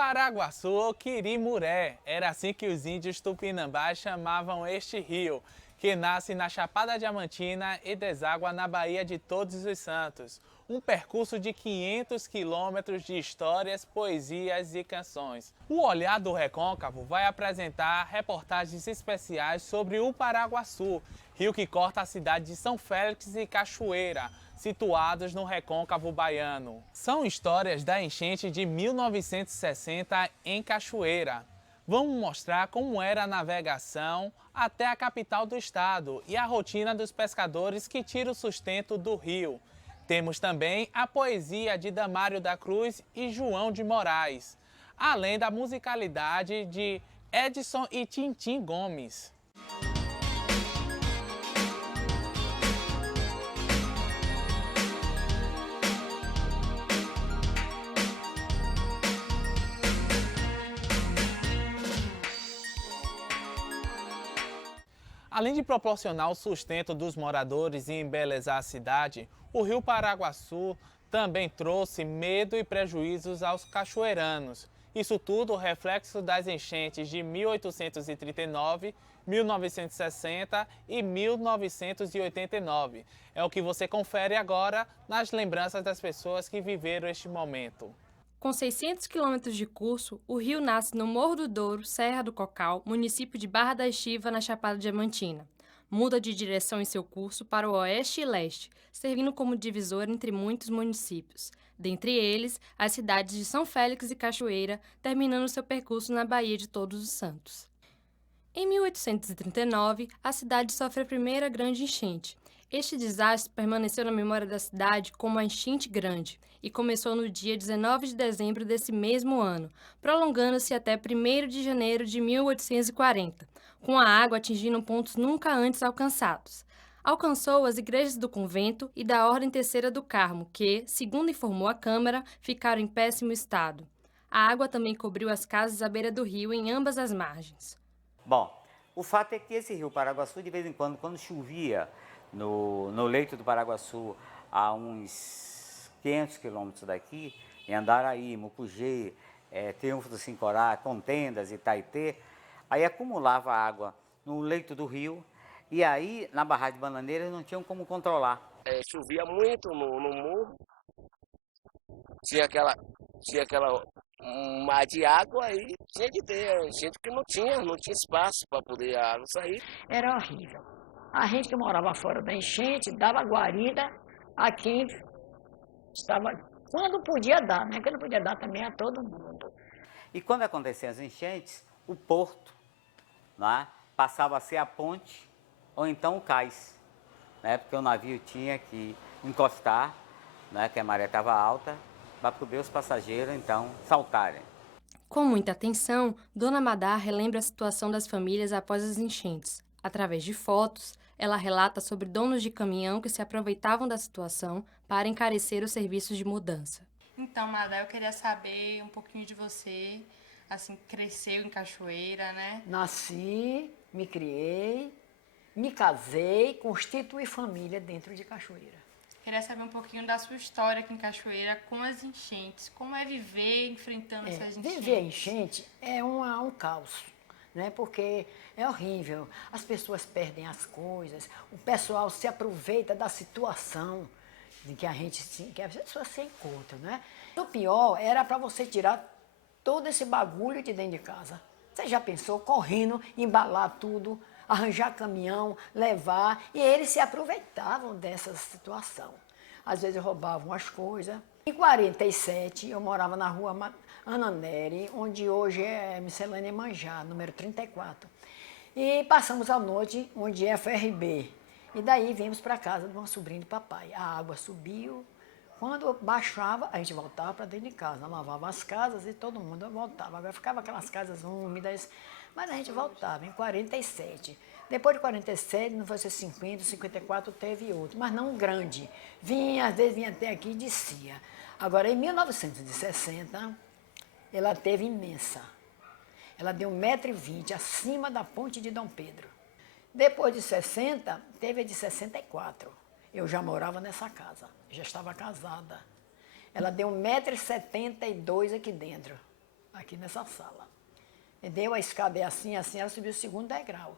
Paraguaçu ou Quirimuré, era assim que os índios tupinambás chamavam este rio, que nasce na Chapada Diamantina e deságua na Baía de Todos os Santos. Um percurso de 500 quilômetros de histórias, poesias e canções. O Olhar do Recôncavo vai apresentar reportagens especiais sobre o Paraguaçu, rio que corta a cidade de São Félix e Cachoeira, situados no Recôncavo baiano. São histórias da enchente de 1960 em Cachoeira. Vamos mostrar como era a navegação até a capital do estado e a rotina dos pescadores que tiram o sustento do rio. Temos também a poesia de Damário da Cruz e João de Moraes, além da musicalidade de Edson e Tintim Gomes. Além de proporcionar o sustento dos moradores e embelezar a cidade, o rio Paraguaçu também trouxe medo e prejuízos aos cachoeiranos. Isso tudo reflexo das enchentes de 1839, 1960 e 1989. É o que você confere agora nas lembranças das pessoas que viveram este momento. Com 600 quilômetros de curso, o rio nasce no Morro do Douro, Serra do Cocal, município de Barra da Estiva, na Chapada Diamantina. Muda de direção em seu curso para o oeste e leste, servindo como divisor entre muitos municípios, dentre eles as cidades de São Félix e Cachoeira, terminando seu percurso na Baía de Todos os Santos. Em 1839, a cidade sofre a primeira grande enchente. Este desastre permaneceu na memória da cidade como a enchente grande e começou no dia 19 de dezembro desse mesmo ano, prolongando-se até 1º de janeiro de 1840, com a água atingindo pontos nunca antes alcançados. Alcançou as igrejas do convento e da Ordem Terceira do Carmo, que, segundo informou a Câmara, ficaram em péssimo estado. A água também cobriu as casas à beira do rio em ambas as margens. Bom, o fato é que esse rio Paraguaçu, de vez em quando chovia no leito do Paraguaçu, a uns 500 quilômetros daqui, em Andaraí, Mucugê, Triunfo do Sincorá, Contendas, Itaitê, aí acumulava água no leito do rio e aí na barragem de Bananeiras não tinham como controlar. Chovia muito no morro, tinha aquela um mar de água aí, tinha que ter gente que não tinha espaço para poder a água sair. Era horrível. A gente que morava fora da enchente dava guarida a quem estava, quando podia dar, né? Quando podia dar também a todo mundo. E quando aconteciam as enchentes, o porto, né, passava a ser a ponte ou então o cais, né, porque o navio tinha que encostar, né, que a maré estava alta, para poder os passageiros então saltarem. Com muita atenção, Dona Madá relembra a situação das famílias após as enchentes. Através de fotos, ela relata sobre donos de caminhão que se aproveitavam da situação para encarecer os serviços de mudança. Então, Madá, eu queria saber um pouquinho de você. Assim, cresceu em Cachoeira, né? Nasci, me criei, me casei, constituí família dentro de Cachoeira. Queria saber um pouquinho da sua história aqui em Cachoeira com as enchentes. Como é viver enfrentando essas enchentes? Viver a enchente é um caos, né? Porque é horrível. As pessoas perdem as coisas, o pessoal se aproveita da situação em que que as pessoas se encontram, né? O pior era para você tirar todo esse bagulho de dentro de casa. Você já pensou correndo, embalar tudo, arranjar caminhão, levar, e eles se aproveitavam dessa situação. Às vezes roubavam as coisas. Em 47, eu morava na rua Ana Nery, onde hoje é Miscelânea Manjá, número 34. E passamos a noite onde é a FRB. E daí viemos para casa de uma sobrinha de papai. A água subiu. Quando baixava, a gente voltava para dentro de casa, lavava as casas e todo mundo voltava. Agora ficava aquelas casas úmidas, mas a gente voltava em 47. Depois de 47, não foi ser 50, 54, teve outro, mas não grande. Às vezes vinha até aqui e descia. Agora, em 1960, ela teve imensa. Ela deu 1,20 m acima da ponte de Dom Pedro. Depois de 60, teve a de 64. Eu já morava nessa casa, já estava casada. Ela deu 1,72 m aqui dentro. aqui nessa sala. Entendeu? A escada é assim, assim, ela subiu o segundo degrau.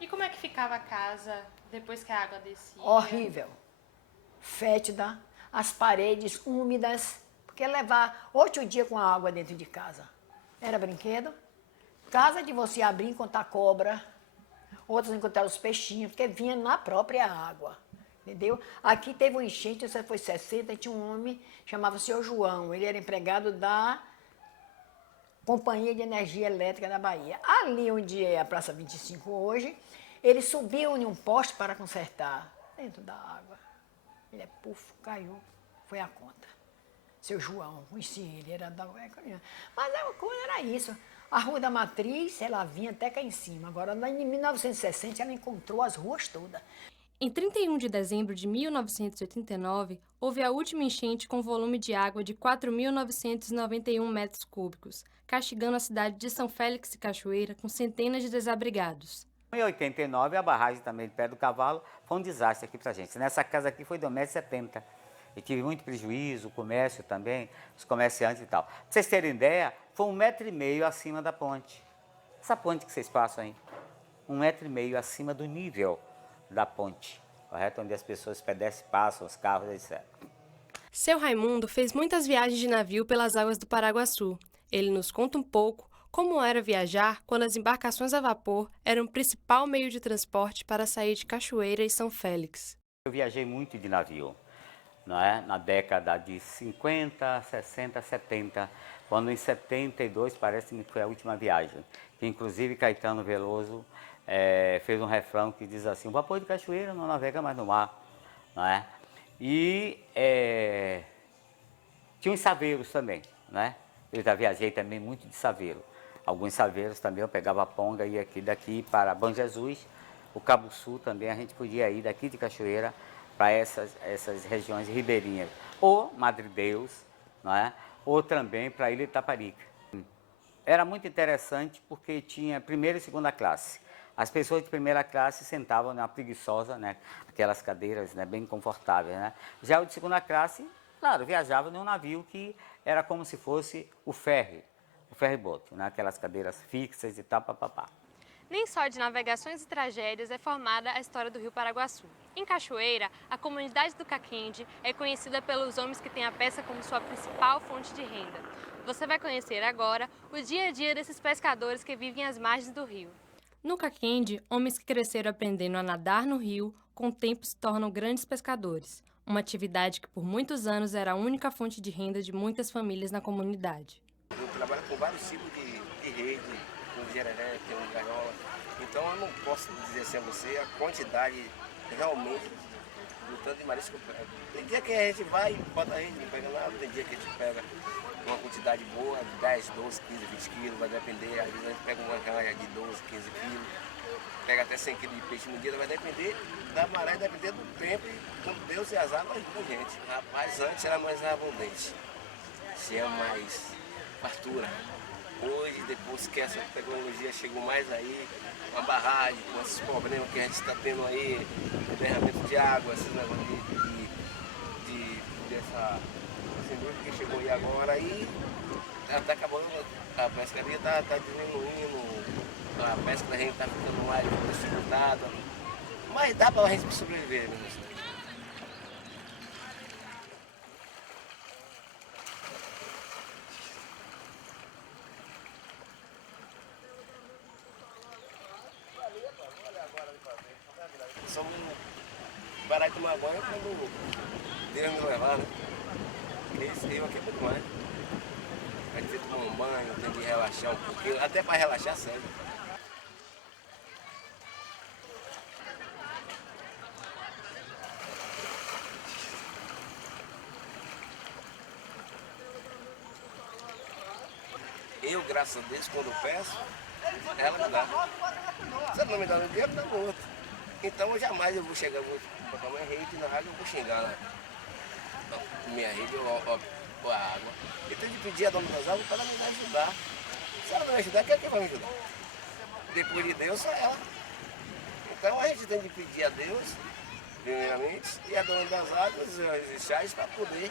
E como é que ficava a casa depois que a água descia? Horrível. Fétida, as paredes úmidas, porque levar 8 dias com a água dentro de casa. Era brinquedo. Casa de você abrir e encontrar cobra, outros encontrar os peixinhos, porque vinha na própria água. Entendeu? Aqui teve um enchente, isso foi 60, tinha um homem, chamava-se Seu João, ele era empregado da Companhia de Energia Elétrica da Bahia. Ali onde é a Praça 25 hoje, ele subiu em um poste para consertar dentro da água. Ele caiu, foi a conta. Seu João, conheci ele, era da... Mas a coisa era isso. A Rua da Matriz, ela vinha até cá em cima. Agora, em 1960, ela encontrou as ruas todas. Em 31 de dezembro de 1989, houve a última enchente com volume de água de 4.991 metros cúbicos, castigando a cidade de São Félix e Cachoeira com centenas de desabrigados. Em 89, a barragem também de Pé do Cavalo foi um desastre aqui para a gente. Nessa casa aqui foi de 1,70 m. E tive muito prejuízo, o comércio também, os comerciantes e tal. Para vocês terem ideia, foi 1,5 m acima da ponte. Essa ponte que vocês passam aí, 1,5 m acima do nível da ponte, correto? Onde as pessoas pedestres passam, os carros, etc. Seu Raimundo fez muitas viagens de navio pelas águas do Paraguaçu. Ele nos conta um pouco como era viajar quando as embarcações a vapor eram o principal meio de transporte para sair de Cachoeira e São Félix. Eu viajei muito de navio, não é? Na década de 50, 60, 70, quando em 72 parece que foi a última viagem, que inclusive Caetano Veloso fez um refrão que diz assim: o vapor de Cachoeira não navega mais no mar, não é? E tinha os saveiros também, né? Eu já viajei também muito de saveiro. Alguns saveiros também, eu pegava a ponga e ia daqui para Bom Jesus, o Cabo Sul também, a gente podia ir daqui de Cachoeira para essas regiões ribeirinhas, ou Madre Deus, não é? Ou também para a Ilha de Itaparica. Era muito interessante porque tinha primeira e segunda classe. As pessoas de primeira classe sentavam na preguiçosa, né? Aquelas cadeiras, né? Bem confortáveis, né? Já o de segunda classe, claro, viajava num navio que era como se fosse o ferry-boat, né? Aquelas cadeiras fixas e tal, papapá. Nem só de navegações e tragédias é formada a história do Rio Paraguaçu. Em Cachoeira, a comunidade do Caquende é conhecida pelos homens que têm a pesca como sua principal fonte de renda. Você vai conhecer agora o dia a dia desses pescadores que vivem às margens do rio. No Caquende, homens que cresceram aprendendo a nadar no rio, com o tempo se tornam grandes pescadores. Uma atividade que por muitos anos era a única fonte de renda de muitas famílias na comunidade. Eu trabalho com vários tipos de rede, com gereré, tem gaiola. Então eu não posso dizer assim a você a quantidade realmente do tanto de marisco que eu pego. Tem dia que a gente vai e bota a rede, não pega nada, tem dia que a gente pega uma quantidade boa, 10, 12, 15, 20 quilos, vai depender. Às vezes a gente pega uma raia de 12, 15 quilos, pega até 100 quilos de peixe no dia, vai depender da maré, depender do tempo e quando Deus e as águas ajudam a gente. Rapaz, antes era mais abundante, tinha mais fartura. Hoje, depois que essa tecnologia chegou mais aí, uma barragem, com esses problemas que a gente está tendo aí, derramamento de água, esses negócios dessa que chegou aí agora, aí está acabando, a pescaria está diminuindo, a pesca da gente está ficando mais dificultada, mas dá para a gente sobreviver mesmo. Somos parar de tomar banho quando Deus me levar, né? Esse rio aqui é muito mais. A gente tem que tomar um banho, tem que relaxar um pouquinho, até para relaxar serve. Eu, graças a Deus, quando peço, ela me dá. Se ela não me dá no dia, ela me dá no outro. Então eu jamais vou chegar, vou botar minha rede na água e vou xingar lá. Não, minha rede ou a água. Eu tenho que pedir a dona das águas para ela me ajudar. Se ela não me ajudar, quem é que vai me ajudar? Depois de Deus, só ela. Então a gente tem que pedir a Deus, primeiramente, e a dona das águas, os orixás, para poder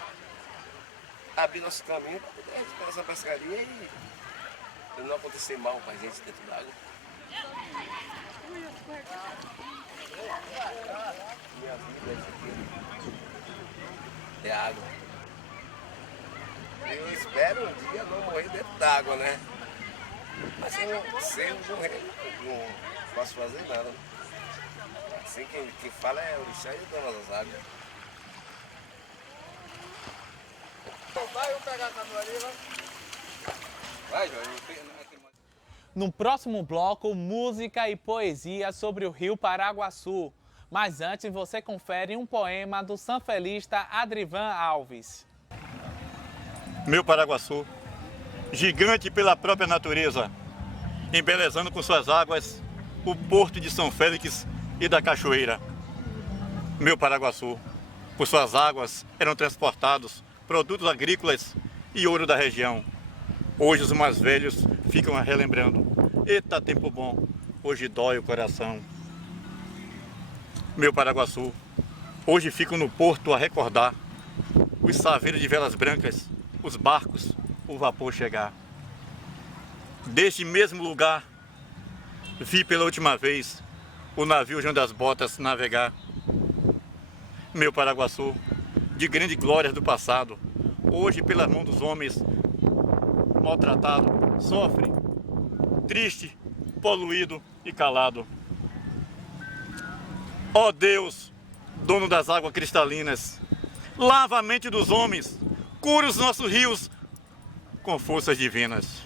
abrir nosso caminho, para poder a gente fazer essa pescaria e não acontecer mal pra gente dentro d'água. Minha vida é isso aqui. É água. Eu espero um dia não morrer dentro d'água, né? Mas se eu morrer, não posso fazer nada. Assim quem fala é o orixá e o dono das águas. Vai, eu pegar a canoa ali, vai. Vai, João. No próximo bloco, música e poesia sobre o rio Paraguaçu. Mas antes, você confere um poema do sanfelista Adrivan Alves. Meu Paraguaçu, gigante pela própria natureza, embelezando com suas águas o porto de São Félix e da Cachoeira. Meu Paraguaçu, por suas águas eram transportados produtos agrícolas e ouro da região. Hoje os mais velhos ficam relembrando. Eita, tempo bom, hoje dói o coração. Meu Paraguaçu, hoje fico no porto a recordar os saveiros de velas brancas, os barcos, o vapor chegar. Deste mesmo lugar, vi pela última vez o navio João das Botas navegar. Meu Paraguaçu, de grandes glórias do passado, hoje pelas mãos dos homens, maltratado, sofre, triste, poluído e calado. Ó Deus, dono das águas cristalinas, lava a mente dos homens, cura os nossos rios com forças divinas.